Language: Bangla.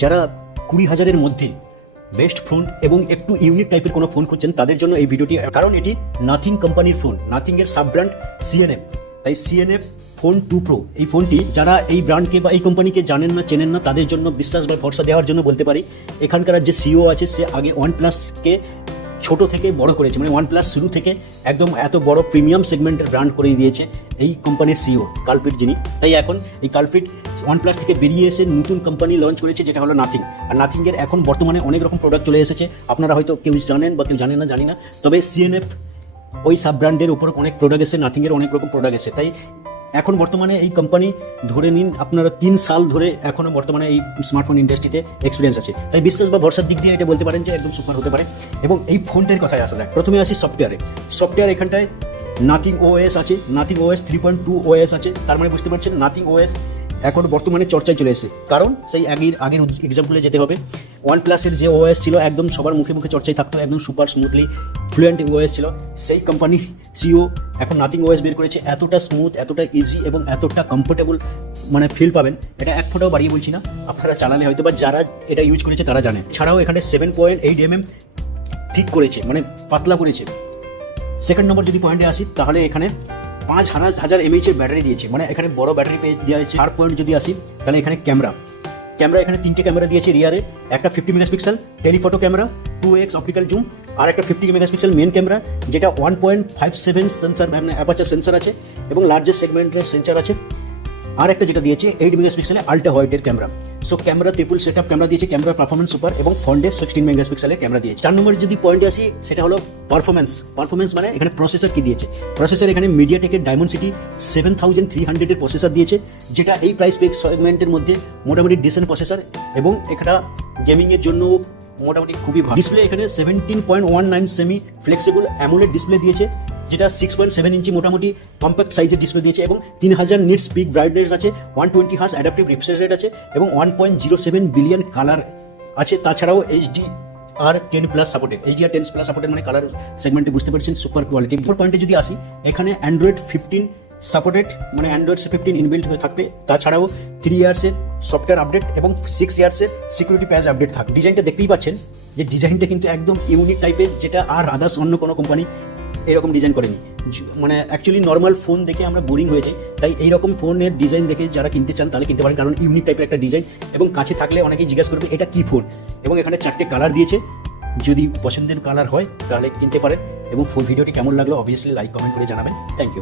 যারা 20,000-এর মধ্যে বেস্ট ফোন এবং একটু ইউনিক টাইপের কোনো ফোন খুঁজছেন তাদের জন্য এই ভিডিওটি, কারণ এটি নাথিং কোম্পানির ফোন, নাথিংয়ের সাব ব্র্যান্ড সিএনএফ। তাই সিএনএফ ফোন 2 Pro এই ফোনটি যারা এই ব্র্যান্ডকে বা এই কোম্পানিকে জানেন না, চেনেন না, তাদের জন্য বিশ্বাস বা ভরসা দেওয়ার জন্য বলতে পারি। এখানকার যে সিও আছে সে আগে OnePlus-কে ছোট থেকে বড় করেছে, মানে OnePlus শুরু থেকে একদম এত বড় প্রিমিয়াম সেগমেন্টের ব্র্যান্ড করে দিয়েছে এই কোম্পানির সিও কালপিট যিনি। তাই এখন এই কালপিট OnePlus থেকে বেরিয়ে এসে নতুন কোম্পানি লঞ্চ করেছে, যেটা হলো নাথিং। আর নাথিংয়ের এখন বর্তমানে অনেক রকম প্রোডাক্ট চলে এসেছে, আপনারা হয়তো কেউ জানেন বা কেউ জানেন না, জানি না। তবে সিএনএফ ওই সাব ব্র্যান্ডের উপর অনেক প্রোডাক্ট এসে, নাথিংয়ের অনেক রকম প্রোডাক্ট এসে। তাই এখন বর্তমানে এই কোম্পানি ধরে নিন আপনারা 3 সাল ধরে এখনও বর্তমানে এই স্মার্টফোন ইন্ডাস্ট্রিতে এক্সপিরিয়েন্স আছে। তাই বিশ্বাস বা ভরসার দিক দিয়ে এটা বলতে পারেন যে একদম সুপার হতে পারে। এবং এই ফোনটার কথায় আসা যাক, প্রথমে আসি সফটওয়্যার। এখানটায় নাথিং ওএস আছে, নাথিং ওএস 3.2 ওএস আছে। তার মানে বুঝতে পারছেন নাথিং ওএস এখন বর্তমানে চর্চায় চলে এসেছে, কারণ সেই আগের এক্সাম্পলে যেতে হবে। OnePlus-এর যে ওএস ছিল একদম সবার মুখে মুখে চর্চায় থাকতো, একদম সুপার স্মুথলি ফ্লুয়েন্ট ওএস ছিল। সেই কোম্পানির সিও এখন নাথিং ওএস বের করেছে, এতটা স্মুথ, এতটা ইজি এবং এতটা কমফোর্টেবল মানে ফিল পাবেন। এটা এক ফোটাও বাড়িয়ে বলছি না, আপনারা চালালে হয়তো বা যারা এটা ইউজ করেছে তারা জানে। ছাড়াও এখানে 7.8 mm ঠিক করেছে, মানে পাতলা করেছে। সেকেন্ড নম্বর যদি পয়েন্টে আসি, তাহলে এখানে 5000 mAh এর ব্যাটারি দিয়েছে, মানে এখানে বড় ব্যাটারি পেয়ে দেওয়া হয়েছে। থার্ড পয়েন্ট যদি আসি, তাহলে এখানে ক্যামেরা এখানে 3টে ক্যামেরা দিয়েছে রিয়ারে, একটা 50 megapixel telephoto camera, 2x optical zoom, আর একটা 50 মেগাপিক্সেল মেন ক্যামেরা, যেটা 1.57 সেন্সার মানে অ্যাপারচার সেন্সার আছে এবং লার্জেস্ট সেগমেন্টের সেন্সার আছে। আর একটা যেটা দিয়েছে 8 মেগাপিক্সেলের আল্ট্রা ওয়াইডের camera. So camera triple setup camera দিয়েছে, ক্যামেরা পারফরমেন্স সুপার, এবং ফ্রন্টে 16 মেগাপিক্সেলের ক্যামেরা দিয়েছে। 4 নম্বরে যদি পয়েন্টে আসি, সেটা হলো পারফরমেন্স মানে এখানে প্রসেসর কি দিয়েছে। প্রসেসর এখানে মিডিয়াটেকের ডায়মন্ডসিটি 7300 প্রসেসর দিয়েছে, যেটা এই প্রাইস সেগমেন্টের মধ্যে মোটামুটি ডিসেন্ট প্রসেসর, এবং এটা গেমিংয়ের জন্য মোটামুটি খুবই ভালো। ডিসপ্লে এখানে 17.19 সেমি ফ্লেক্সিবল অ্যামোলেড ডিসপ্লে দিয়েছে, যেটা 6.7 ইঞ্চি মোটামুটি কম্প্যাক্ট সাইজের ডিসপ্লে দিয়েছে, এবং 3000 নিটস পিক ব্রাইটনেস আছে, 120 হার্জ অ্যাডাপটিভ রিফ্রেশ রেট আছে, এবং 1.07 বিলিয়ন কালার আছে। তাছাড়াও HDR10+ সাপোর্টেড, মানে কালার সেগমেন্টে বুঝতে পারছেন সুপার কোয়ালিটি। ফোর পয়েন্টে যদি আসি, এখানে অ্যান্ড্রয়েড 15 সাপোর্টেড, মানে অ্যান্ড্রয়েড 15 ইনবিল্ট হয়ে থাকবে। তাছাড়াও 3 ইয়ার্সের সফটওয়্যার আপডেট এবং 6 ইয়ার্সের সিকিউরিটি প্যাচ আপডেট থাকবে। ডিজাইনটা দেখতেই পাচ্ছেন যে ডিজাইনটা কিন্তু একদম ইউনিক টাইপের, যেটা আর আদার্স অন্য কোনো কোম্পানি এরকম ডিজাইন করেনি। মানে অ্যাকচুয়ালি নর্মাল ফোন দেখে আমরা বোরিং হয়ে যাই, তাই এইরকম ফোনের ডিজাইন দেখে যারা কিনতে চান তাহলে কিনতে পারেন, কারণ ইউনিক টাইপের একটা ডিজাইন, এবং কাছে থাকলে অনেকেই জিজ্ঞাসা করবে এটা কী ফোন। এবং এখানে 4টে কালার দিয়েছে, যদি পছন্দের কালার হয় তাহলে কিনতে পারেন। এবং ভিডিওটি কেমন লাগলো অবভিয়াসলি লাইক কমেন্ট করে জানাবেন। Thank you.